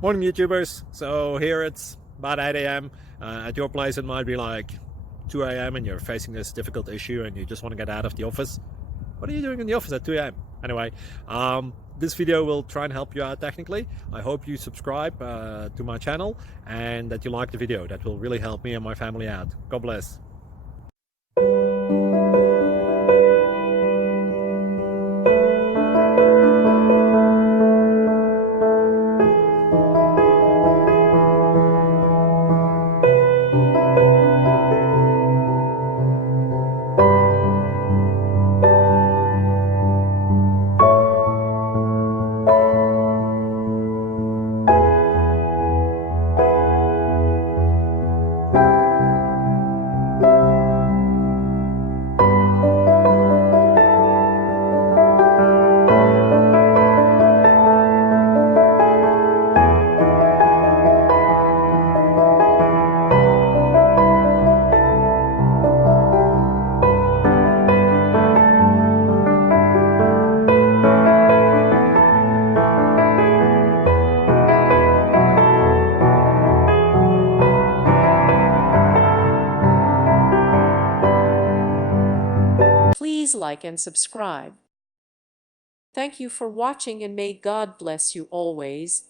Morning YouTubers. So here it's about 8 a.m. At your place it might be like 2 a.m. and you're facing this difficult issue and you just want to get out of the office. What are you doing in the office at 2 a.m.? Anyway, this video will try and help you out technically. I hope you subscribe to my channel and that you like the video. That will really help me and my family out. God bless. Please like and subscribe. Thank you for watching and may God bless you always.